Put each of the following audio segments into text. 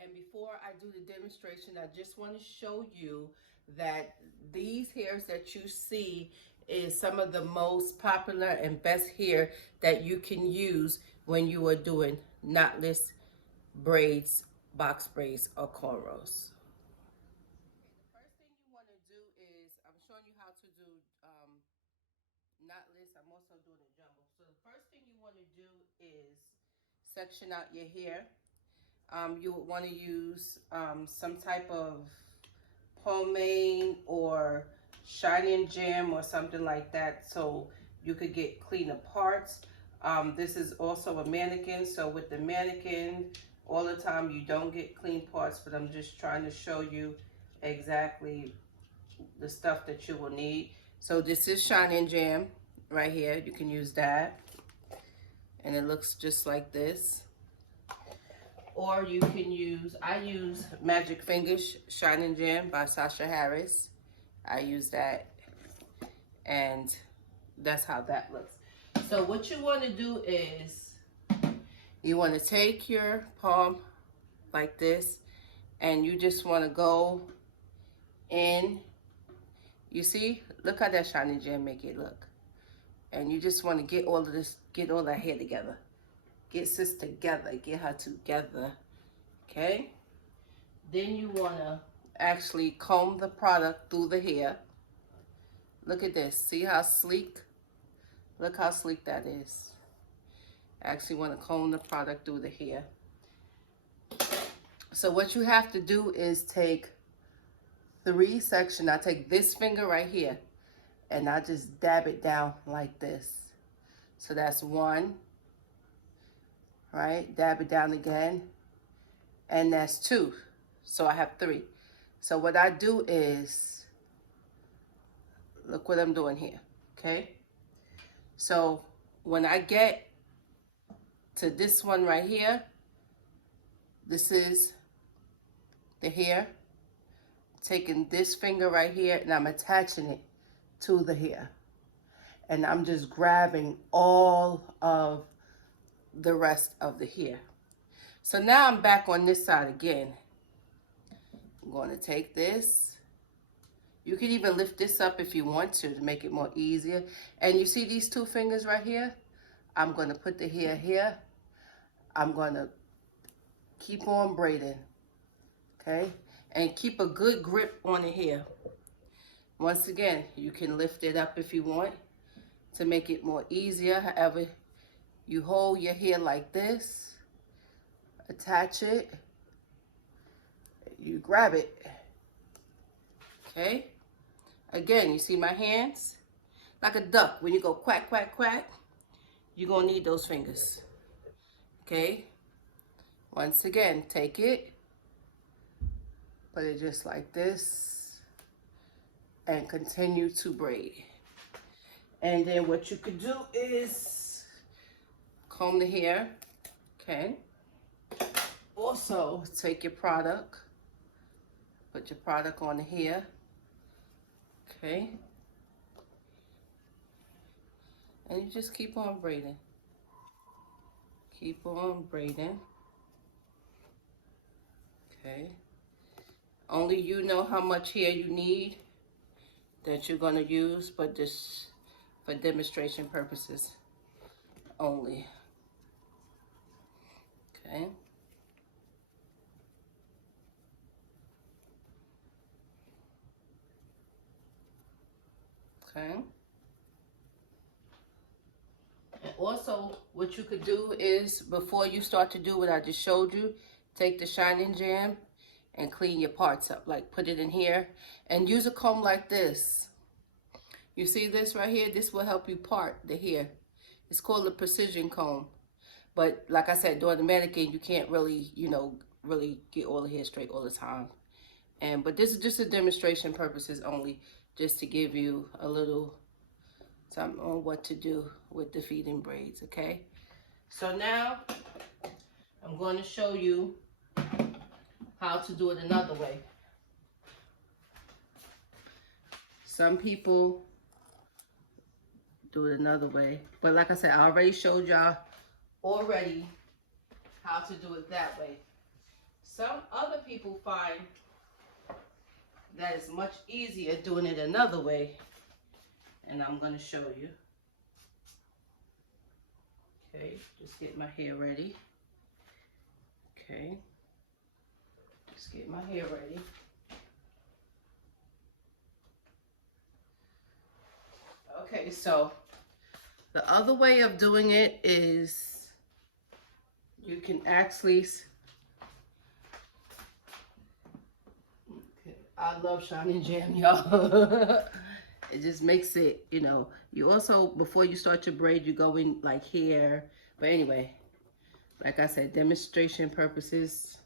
And before I do the demonstration, I just want to show you that these hairs that you see is some of the most popular and best hair that you can use when you are doing knotless braids, box braids, or cornrows. The first thing you want to do is, I'm showing you how to do knotless. I'm also doing a jumbo. So the first thing you want to do is section out your hair. You would want to use some type of pomade or shining gem or something like that so you could get cleaner parts. This is also a mannequin, so with the mannequin all the time you don't get clean parts, but I'm just trying to show you exactly the stuff that you will need. So this is shining gem right here. You can use that and it looks just like this. Or you can use, I use Magic Fingers Shining Gem by Sasha Harris. I use that and that's how that looks. So what you want to do is you want to take your palm like this and you just want to go in. You see, look how that Shining Gem make it look. And you just want to get all of this, get all that hair together. Get sis together, get her together, okay? Then you wanna actually comb the product through the hair. Look at this, see how sleek? Look how sleek that is. Actually wanna comb the product through the hair. So what you have to do is take 3 sections. I take this finger right here and I just dab it down like this. So that's 1. Right, dab it down again, and that's 2. So I have 3. So what I do is, look what I'm doing here, okay? So when I get to this one right here, this is the hair. Taking this finger right here and I'm attaching it to the hair. And I'm just grabbing all of the rest of the hair. So now I'm back on this side again. I'm going to take this. You can even lift this up if you want to make it more easier. And you see these 2 fingers right here? I'm going to put the hair here. I'm going to keep on braiding, okay? And keep a good grip on the hair. Once again, you can lift it up if you want to make it more easier. However, you hold your hair like this, attach it, you grab it, okay? Again, you see my hands? Like a duck, when you go quack, quack, quack, you're gonna need those fingers, okay? Once again, take it, put it just like this, and continue to braid. And then what you could do is comb the hair, okay? Also, take your product, put your product on the hair, okay? And you just keep on braiding. Keep on braiding, okay? Only you know how much hair you need that you're gonna use, but just for demonstration purposes only. Okay. Okay. And also, what you could do is, before you start to do what I just showed you, take the Shining Gem and clean your parts up. Like, put it in here and use a comb like this. You see this right here? This will help you part the hair. It's called a precision comb. But like I said, during the mannequin, you can't really, you know, really get all the hair straight all the time. But this is just a demonstration purposes only, just to give you a little something on what to do with the feeding braids, okay? So now I'm going to show you how to do it another way. Some people do it another way, but like I said, I already showed y'all already how to do it that way. some other people find that it's much easier doing it another way, and I'm going to show you. Okay, just get my hair ready. Okay, just get my hair ready. Okay, so the other way of doing it is you can actually, okay, I love Shining Jam, y'all. It just makes it, you know, you also, before you start your braid, you go in like here. But anyway, like I said, demonstration purposes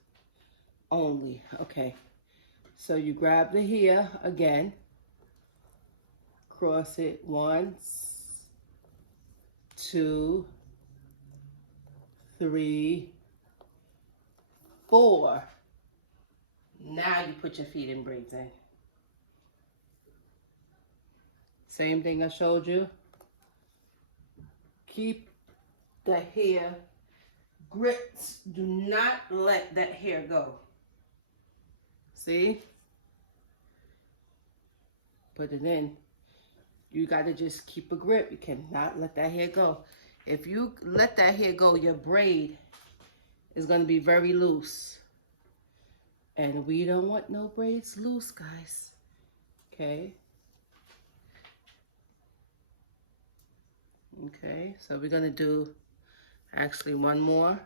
only. Okay, so you grab the hair again, cross it once, 2, 3, 4. Now you put your feet-in braids in. Same thing I showed you. Keep the hair gripped. Do not let that hair go. See? Put it in. You got to just keep a grip. You cannot let that hair go. If you let that hair go, your braid is going to be very loose. And we don't want no braids loose, guys. Okay? Okay, so we're going to do actually one more.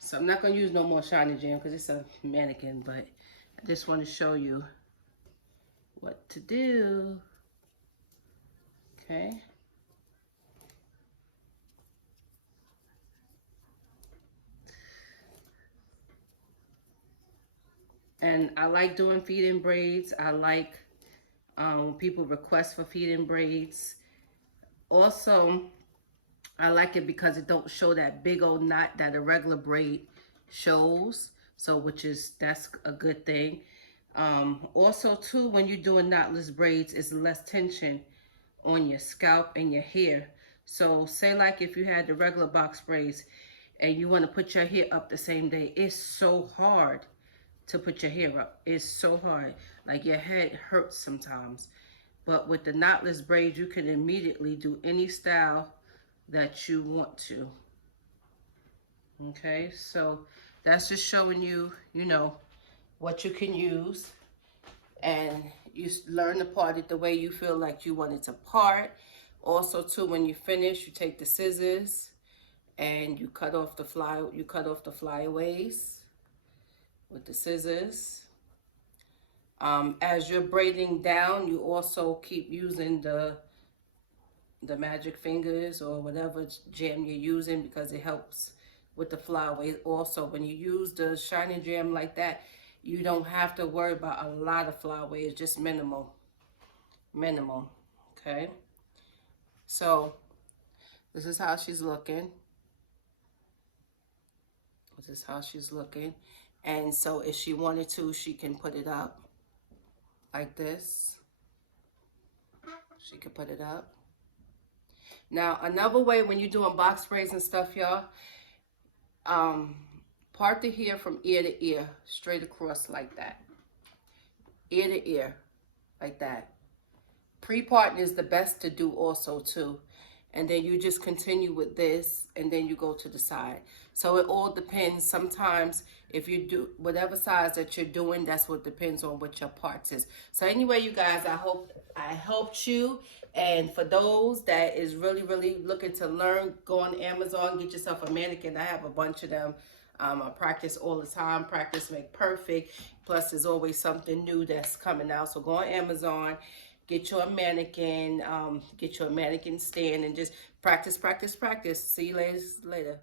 So I'm not going to use no more Shining Jam because it's a mannequin, but I just want to show you what to do. Okay. And I like doing feed-in braids. I like when people request for feed-in braids. Also, I like it because it don't show that big old knot that a regular braid shows. So, that's a good thing. Also, too, when you're doing knotless braids, it's less tension on your scalp and your hair. So, say like if you had the regular box braids and you want to put your hair up the same day, it's so hard to put your hair up. It's so hard. Like your head hurts sometimes. But with the knotless braids, you can immediately do any style that you want to. Okay, so that's just showing you, you know, what you can use. And you learn to part it the way you feel like you want it to part. Also, too, when you finish, you take the scissors and you cut off the flyaways with the scissors. As you're braiding down, you also keep using the magic fingers or whatever jam you're using because it helps with the flyaways. Also, when you use the Shining Jam like that, you don't have to worry about a lot of flyaways, just minimal. Okay? So, this is how she's looking. This is how she's looking. And so if she wanted to, she can put it up like this. She could put it up. Now, another way when you're doing box braids and stuff, y'all, part the hair from ear to ear, straight across like that. Ear to ear, like that. Pre-parting is the best to do also, too. And then you just continue with this, and then you go to the side. So it all depends. Sometimes if you do whatever size that you're doing, that's what depends on what your parts is. So anyway, you guys, I hope I helped you. And for those that is really, really looking to learn, go on Amazon, get yourself a mannequin. I have a bunch of them. I practice all the time. Practice make perfect. Plus, there's always something new that's coming out. So go on Amazon. Get you a mannequin, get you a mannequin stand, and just practice. See you later.